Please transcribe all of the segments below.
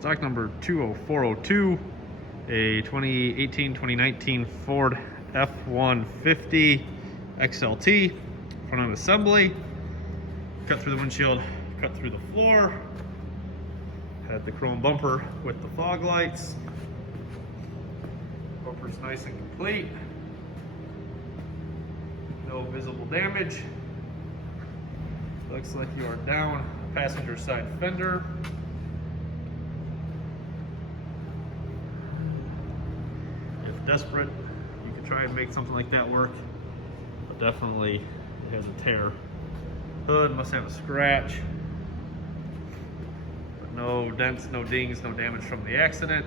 Stock number 20402, a 2018-2019 Ford F-150 XLT, front end assembly, cut through the windshield, cut through the floor, had the chrome bumper with the fog lights, bumper's nice and complete, no visible damage. Looks like you are down passenger side fender. If desperate, you could try and make something like that work, but definitely it has a tear. Hood must have a scratch, but no dents, no dings, no damage from the accident.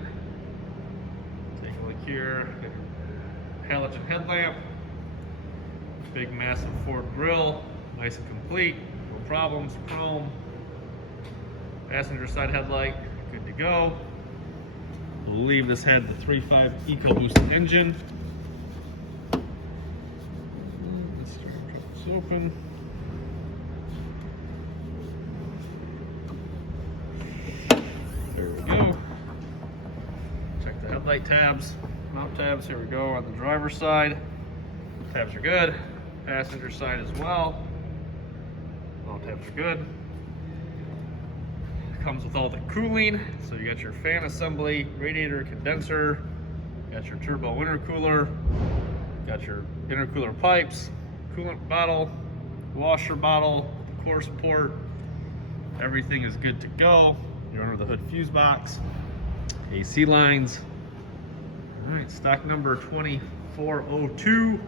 Take a look here, halogen headlamp, big massive Ford grille, nice and complete, no problems, chrome. Passenger side headlight, good to go. I believe this had the 3.5 EcoBoost engine. Let's try and pop this open. There we go. Check the headlight tabs, mount tabs. Here we go on the driver's side. Tabs are good. Passenger side as well. Mount tabs are good. Comes with all the cooling, so you got your fan assembly, radiator, condenser, got your turbo intercooler, got your intercooler pipes, coolant bottle, washer bottle, core support. Everything is good to go. You're under the hood fuse box, AC lines. All right, stock number 2402,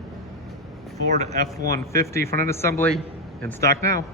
Ford F-150 front end assembly in stock now.